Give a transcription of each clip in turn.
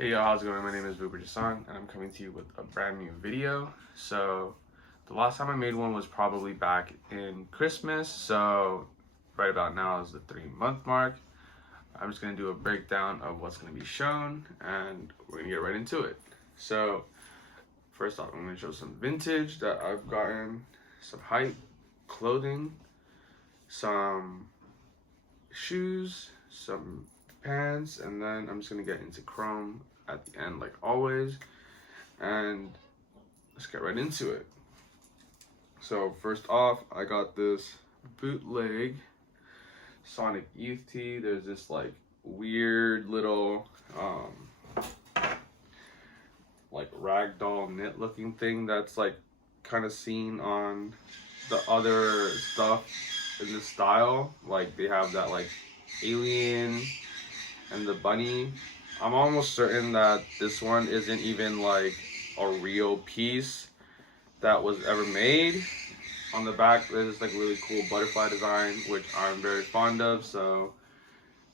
Hey y'all, how's it going? My name is Bape, and I'm coming to you with a brand new video. So the last time I made one was probably back in Christmas, so right about now is the 3-month mark. I'm just going to do a breakdown of what's going to be shown, and we're going to get right into it. So first off, I'm going to show some vintage that I've gotten, some hype, clothing, some shoes, some pants, and then I'm just going to get into chrome at the end like always, and let's get right into it. So first off, I got this bootleg Sonic Youth tee. There's this like weird little like ragdoll knit looking thing that's like kind of seen on the other stuff in this style. Like they have that like alien and the bunny. I'm almost certain that this one isn't even like a real piece that was ever made. On the back there's this like really cool butterfly design, which I'm very fond of, so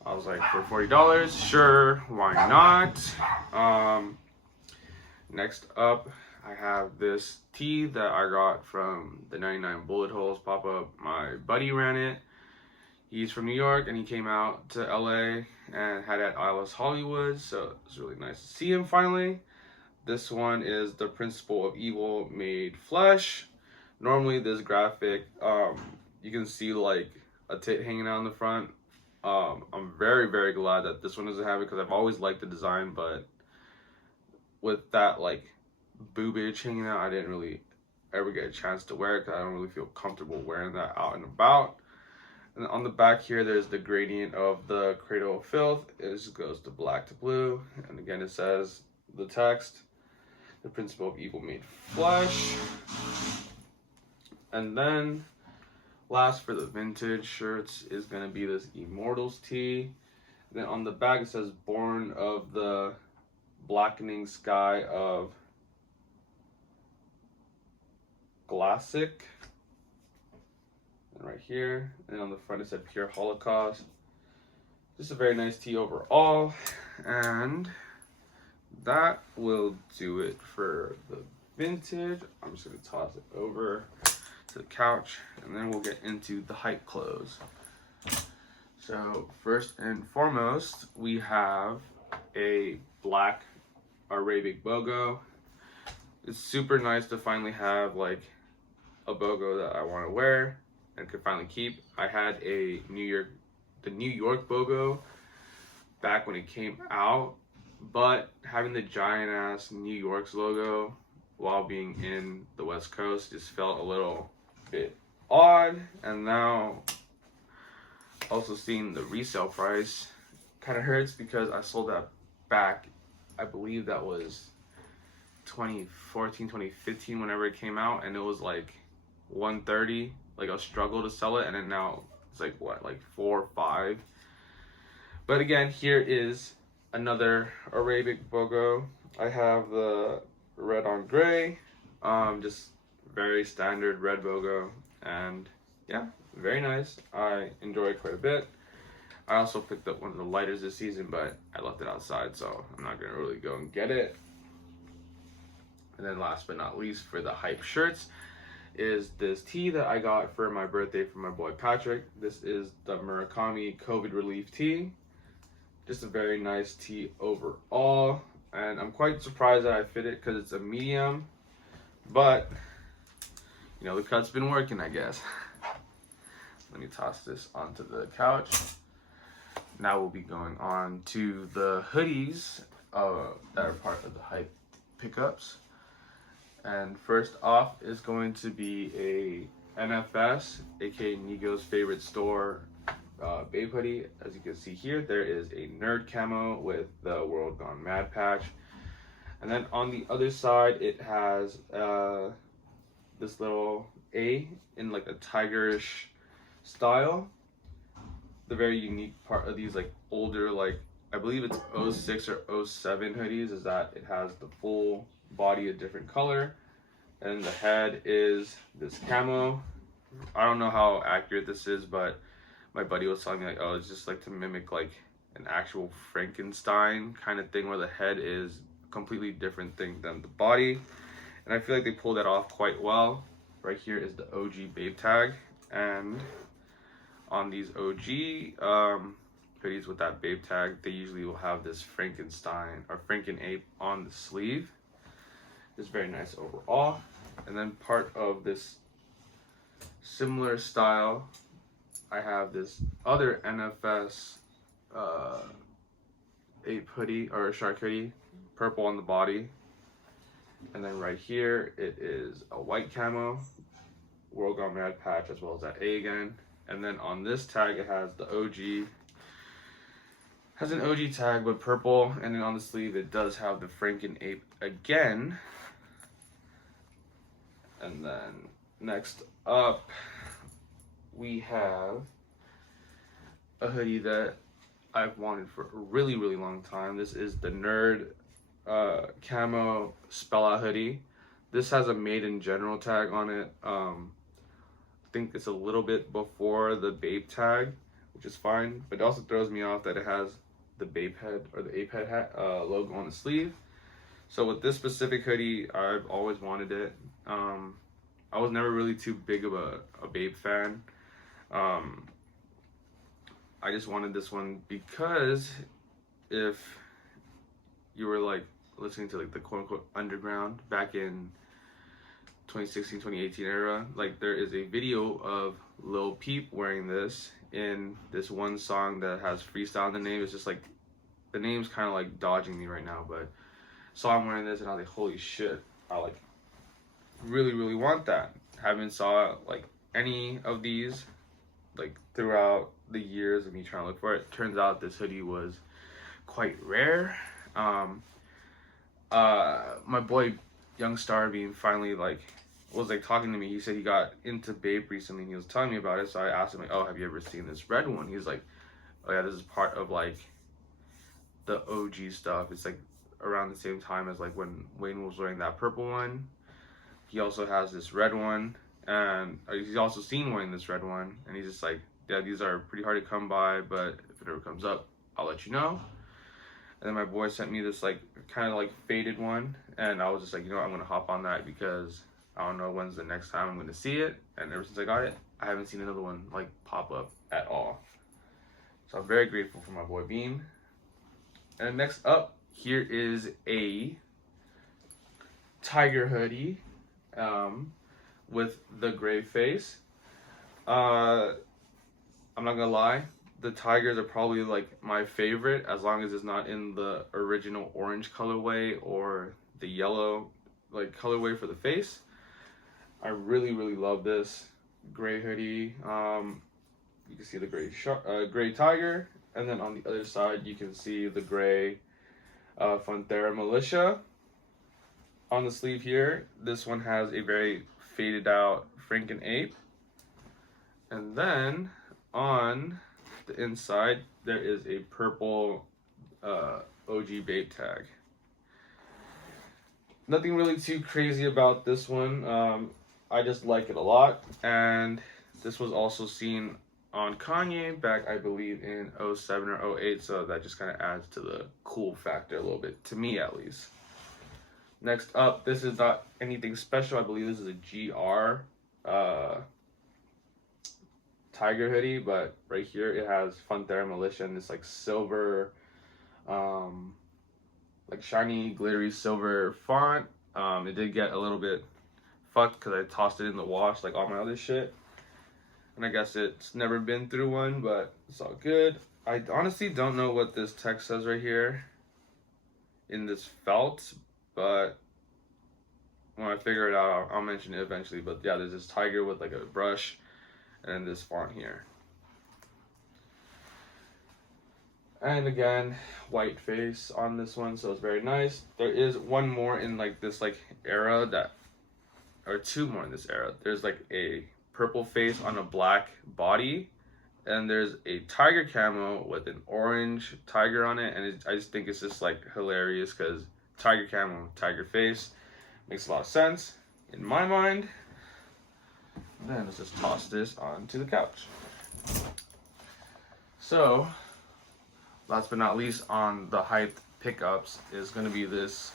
I was like, for $40, sure, why not? Next up, I have this tee that I got from the 99 Bullet Holes pop-up. My buddy ran it. He's from New York and he came out to LA and had it at Isles Hollywood, so it's really nice to see him finally. This one is the Principle of Evil made flesh. Normally this graphic, you can see like a tit hanging out in the front. I'm very glad that this one doesn't have it because I've always liked the design, but with that like boobage hanging out, I didn't really ever get a chance to wear it because I don't really feel comfortable wearing that out and about. And on the back here, there's the gradient of the Cradle of Filth. It just goes to black to blue. And again, it says the text, the Principle of Evil made flesh. And then last for the vintage shirts is going to be this Immortals tee. Then on the back, it says Born of the Blackening Sky of Glassic. And right here, and on the front it said Pure Holocaust. Just a very nice tee overall, and that will do it for the vintage. I'm just gonna toss it over to the couch, and then we'll get into the hype clothes. So first and foremost, we have a black Arabic BOGO. It's super nice to finally have like a BOGO that I want to wear and could finally keep. I had the New York BOGO back when it came out, but having the giant ass New York's logo while being in the West Coast just felt a little bit odd. And now also seeing the resale price kind of hurts because I sold that back, I believe that was 2014, 2015, whenever it came out, and it was like $130, like a struggle to sell it, and then now it's like what, like $4 or $5. But again, here is another Arabic BOGO. I have the red on gray, just very standard red BOGO, and yeah, very nice. I enjoy it quite a bit. I also picked up one of the lighters this season, but I left it outside, so I'm not gonna really go and get it. And then last but not least, for the hype shirts, is this tee that I got for my birthday from my boy Patrick. This is the Murakami COVID Relief tee. Just a very nice tee overall, and I'm quite surprised that I fit it because it's a medium, but you know, the cut's been working, I guess. Let me toss this onto the couch. Now we'll be going on to the hoodies that are part of the hype pickups. And first off is going to be a NFS, aka Nigo's favorite store, Bape hoodie. As you can see here, there is a nerd camo with the World Gone Mad patch. And then on the other side, it has this little A in like a tigerish style. The very unique part of these like older, like I believe it's 06 or 07 hoodies, is that it has the full body a different color, and the head is this camo. I don't know how accurate this is, but my buddy was telling me like, oh, it's just like to mimic like an actual Frankenstein kind of thing where the head is a completely different thing than the body. And I feel like they pulled that off quite well. Right here is the OG Bape tag, and on these OG hoodies with that Bape tag, they usually will have this Frankenstein or Franken-Ape on the sleeve. It's very nice overall. And then part of this similar style, I have this other NFS ape hoodie or shark hoodie, purple on the body. And then right here, it is a white camo, World Gone Mad patch, as well as that A again. And then on this tag, it has the OG, has an OG tag but purple. And then on the sleeve, it does have the Franken-Ape again. And then next up, we have a hoodie that I've wanted for a really, really long time. This is the Nerd camo spell out hoodie. This has a made in general tag on it. I think it's a little bit before the Bape tag, which is fine, but it also throws me off that it has the Bape head or the ape head hat, logo on the sleeve. So with this specific hoodie, I've always wanted it. I was never really too big of a Bape fan. I just wanted this one because if you were like listening to like the quote unquote underground back in 2016, 2018 era, like there is a video of Lil Peep wearing this in this one song that has freestyle in the name. It's just like, the name's kind of like dodging me right now, but saw him wearing this and I was like, holy shit, I like really, really want that. Haven't saw like any of these like throughout the years of me trying to look for it. Turns out this hoodie was quite rare. My boy Young Starbeam finally like was like talking to me. He said he got into Bape recently and he was telling me about it. So I asked him like, oh, have you ever seen this red one? He's like, oh yeah, this is part of like the OG stuff. It's like around the same time as like when Wayne was wearing that purple one. He also has this red one, and he's also seen wearing this red one, and he's just like, yeah, these are pretty hard to come by, but if it ever comes up, I'll let you know. And then my boy sent me this like kind of like faded one, and I was just like, you know what, I'm gonna hop on that because I don't know when's the next time I'm gonna see it. And ever since I got it, I haven't seen another one like pop up at all. So I'm very grateful for my boy Bean. And next up, here is a tiger hoodie with the gray face. I'm not gonna lie, the tigers are probably like my favorite, as long as it's not in the original orange colorway or the yellow like colorway for the face. I really, really love this gray hoodie. You can see the gray tiger, and then on the other side you can see the gray Fonterra Militia. On the sleeve here, this one has a very faded out Franken-Ape. And then on the inside, there is a purple OG Bape tag. Nothing really too crazy about this one. I just like it a lot. And this was also seen on Kanye back, I believe, in 07 or 08. So that just kind of adds to the cool factor a little bit, to me at least. Next up, this is not anything special. I believe this is a GR tiger hoodie, but right here it has Fonterra Militia and this like silver, like shiny, glittery silver font. It did get a little bit fucked because I tossed it in the wash like all my other shit. And I guess it's never been through one, but it's all good. I honestly don't know what this text says right here in this felt, but when I figure it out, I'll mention it eventually. But yeah, there's this tiger with like a brush and this font here. And again, white face on this one, so it's very nice. There is one more in like this like era that, or two more in this era. There's like a purple face on a black body, and there's a tiger camo with an orange tiger on it, and I just think it's just like hilarious because tiger camo, tiger face, makes a lot of sense in my mind. Then let's just toss this onto the couch. So last but not least on the hype pickups is going to be this.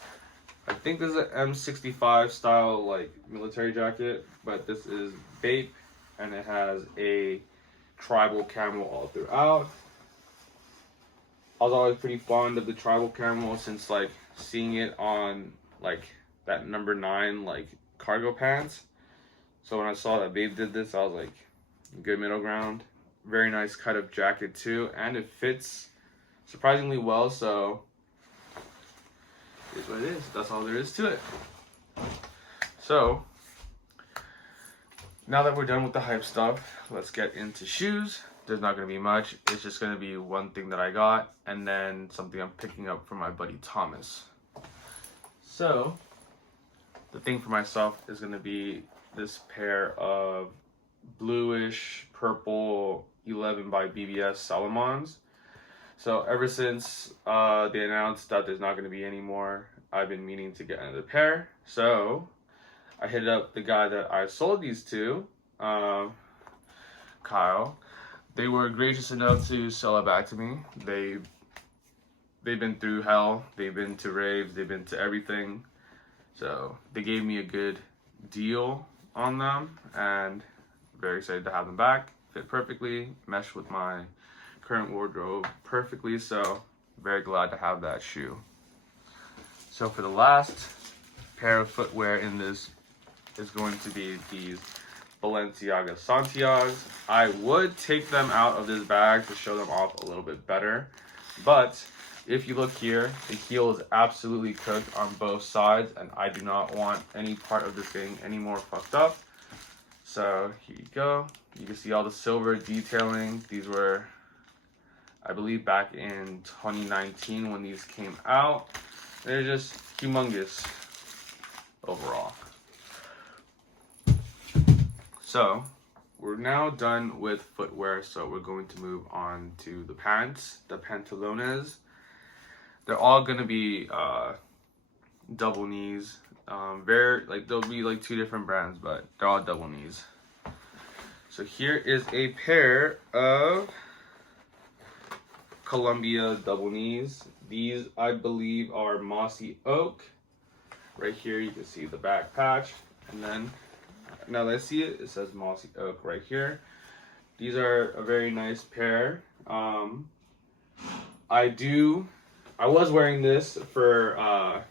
I think this is an M65 style like military jacket, but this is Bape, and it has a tribal camo all throughout. I was always pretty fond of the tribal camo since like seeing it on like that number 9 like cargo pants. So when I saw that Bape did this, I was like, good middle ground. Very nice cut up jacket too, and it fits surprisingly well, so it is what it is. That's all there is to it. So now that we're done with the hype stuff, let's get into shoes. There's not going to be much. It's just going to be one thing that I got, and then something I'm picking up from my buddy Thomas. So the thing for myself is going to be this pair of bluish purple 11 by BBS Salomons. So ever since they announced that there's not going to be any more, I've been meaning to get another pair. So I hit up the guy that I sold these to, Kyle. They were gracious enough to sell it back to me. They've been through hell. They've been to raves. They've been to everything. So they gave me a good deal on them, and very excited to have them back. Fit perfectly, mesh with my current wardrobe perfectly, so very glad to have that shoe. So for the last pair of footwear in this is going to be these Balenciaga Santiago's. I would take them out of this bag to show them off a little bit better, but if you look here, the heel is absolutely cooked on both sides, and I do not want any part of this getting any more fucked up. So here you go. You can see all the silver detailing. These were, I believe, back in 2019 when these came out. They're just humongous overall. So we're now done with footwear, so we're going to move on to the pants, the pantalones. They're all gonna be double knees. There'll be like 2 different brands, but they're all double knees. So here is a pair of Columbia double knees. These, I believe, are mossy oak. Right here you can see the back patch, and then now that I see it, it says mossy oak right here. These are a very nice pair. I was wearing this for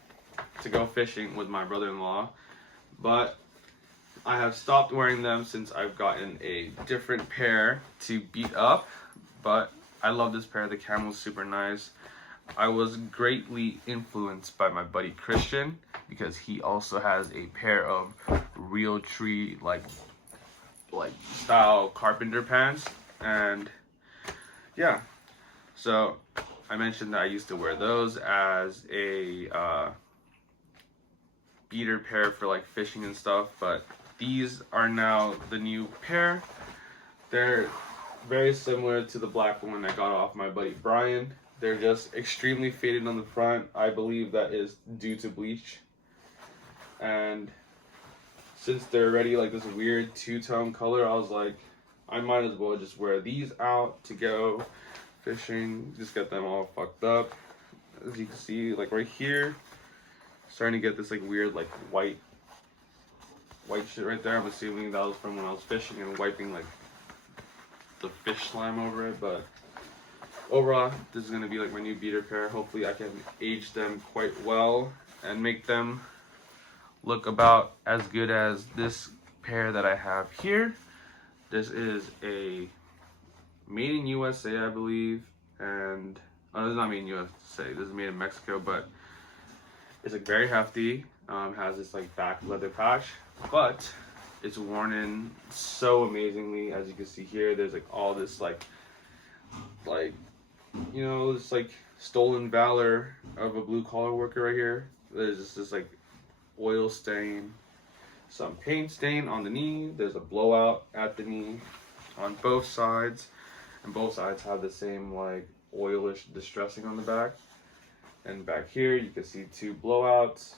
to go fishing with my brother-in-law, but I have stopped wearing them since I've gotten a different pair to beat up. But I love this pair. The camo's super nice. I was greatly influenced by my buddy Christian because he also has a pair of real tree like style carpenter pants, and yeah, so I mentioned that I used to wear those as a beater pair for like fishing and stuff, but these are now the new pair. They're very similar to the black one I got off my buddy Brian. They're just extremely faded on the front. I believe that is due to bleach. And since they're already like this weird 2-tone color, I was like, I might as well just wear these out to go fishing. Just get them all fucked up. As you can see, like right here, starting to get this like weird like white shit right there. I'm assuming that was from when I was fishing and wiping like the fish slime over it, but overall, this is going to be like my new beater pair. Hopefully I can age them quite well and make them look about as good as this pair that I have here. This is a made in USA, I believe, and this is not made in USA. This is made in Mexico, but it's like very hefty. Has this like back leather patch, but it's worn in so amazingly. As you can see here, there's like all this like you know, this like stolen valor of a blue collar worker right here. There's just this like oil stain, some paint stain on the knee. There's a blowout at the knee on both sides, and both sides have the same like oilish distressing on the back. And back here you can see 2 blowouts.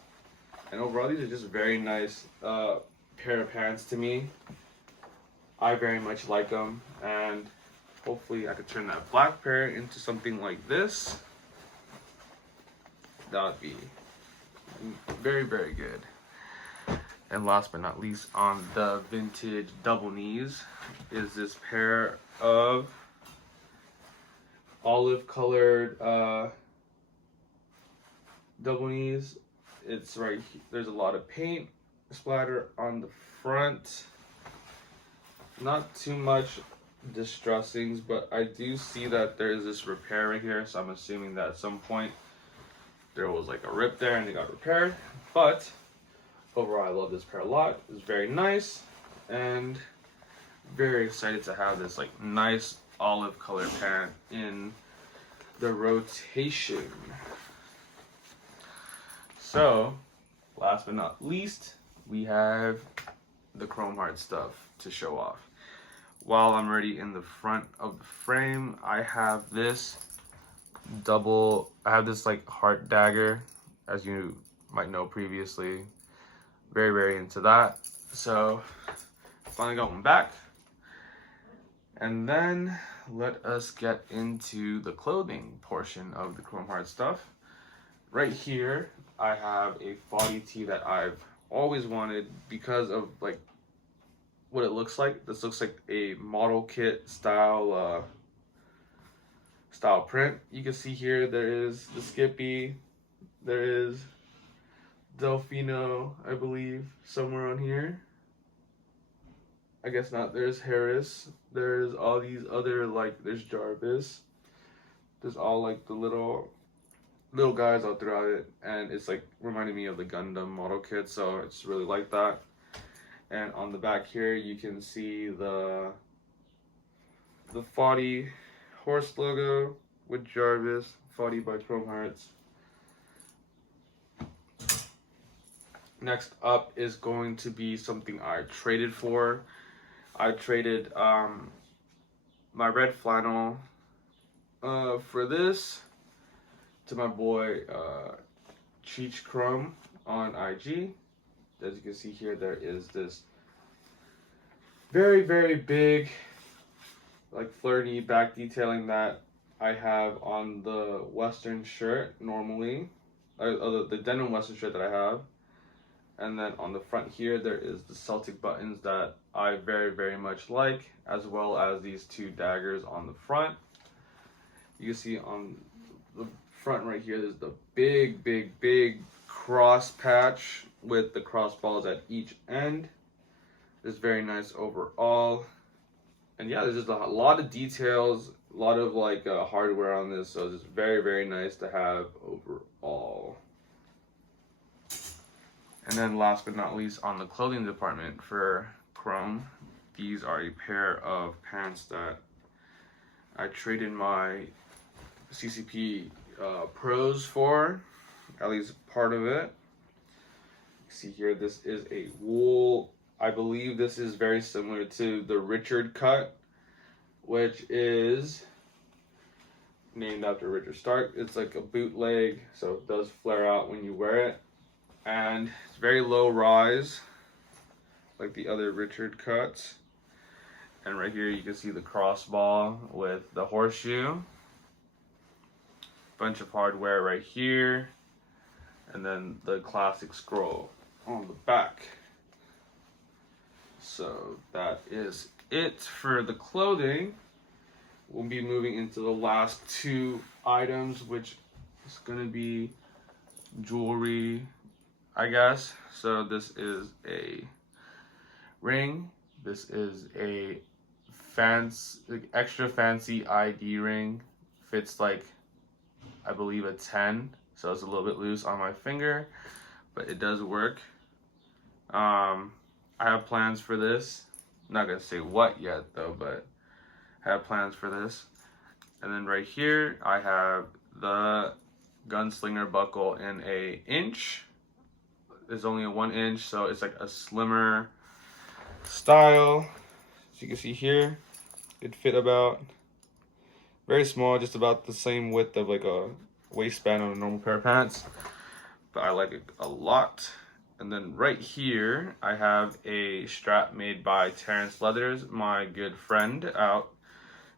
And overall, these are just very nice pair of pants to me. I very much like them, and hopefully I could turn that black pair into something like this. That would be very, very good. And last but not least, on the vintage double knees is this pair of olive colored double knees. It's right here. There's a lot of paint splatter on the front. Not too much distressings, but I do see that there's this repair right here, so I'm assuming that at some point there was like a rip there and it got repaired. But overall, I love this pair a lot. It's very nice and very excited to have this like nice olive color pant in the rotation. So last but not least, we have the chrome heart stuff to show off. While I'm already in the front of the frame, I have this like heart dagger, as you might know previously. Very, very into that. So finally got one back. And then let us get into the clothing portion of the chrome heart stuff. Right here, I have a 40 tee that I've always wanted because of like what it looks like. This looks like a model kit style print. You can see here there is the Skippy, there is Delfino, I believe, somewhere on here. I guess not. There's Harris. There's all these other, like, there's Jarvis. There's all like the little guys all throughout it, and it's like reminding me of the Gundam model kit, so it's really like that. And on the back here, you can see the 40 horse logo with Jarvis, 40 by Chrome Hearts. Next up is going to be something I traded for. I traded my red flannel for this to my boy Cheech Chrome on IG. As you can see here, there is this very, very big, like flirty back detailing that I have on the Western shirt normally, the denim Western shirt that I have. And then on the front here, there is the Celtic buttons that I very, very much like, as well as these two daggers on the front. You can see on the front right here, there's the big, big, big cross patch with the cross balls at each end. It's very nice overall. And yeah, there's just a lot of details, a lot of like hardware on this, so it's very, very nice to have overall. And then last but not least, on the clothing department for Chrome, these are a pair of pants that I traded my CCP Pros for, at least part of it. See here, this is a wool. I believe this is very similar to the Richard cut, which is named after Richard Stark. It's like a bootleg, so it does flare out when you wear it. And it's very low rise, like the other Richard cuts. And right here you can see the crossball with the horseshoe. Bunch of hardware right here. And then the classic scroll on the back. So that is it for the clothing. We'll be moving into the last two items, which is gonna be jewelry, I guess. So this is a ring. This is a extra fancy ID ring. Fits like, I believe, a 10. So it's a little bit loose on my finger, but it does work. I have plans for this. I'm not gonna say what yet though, but I have plans for this. And then right here, I have the gunslinger buckle in a inch. There's only a 1 inch, so it's like a slimmer style. As you can see here, it fit about very small, just about the same width of like a waistband on a normal pair of pants. But I like it a lot. And then right here, I have a strap made by Terrence Leathers, my good friend out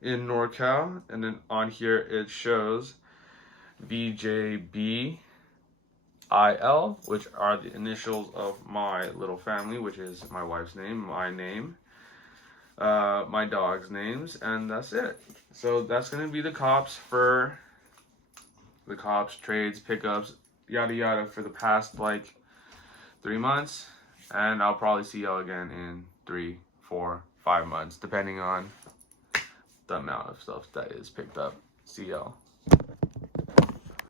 in NorCal, and then on here it shows VJBIL, which are the initials of my little family, which is my wife's name, my name, my dog's names, and that's it. So that's gonna be the cops for the cops, trades, pickups, yada yada for the past like 3 months, and I'll probably see y'all again in 3, 4, 5 months, depending on the amount of stuff that is picked up. See y'all.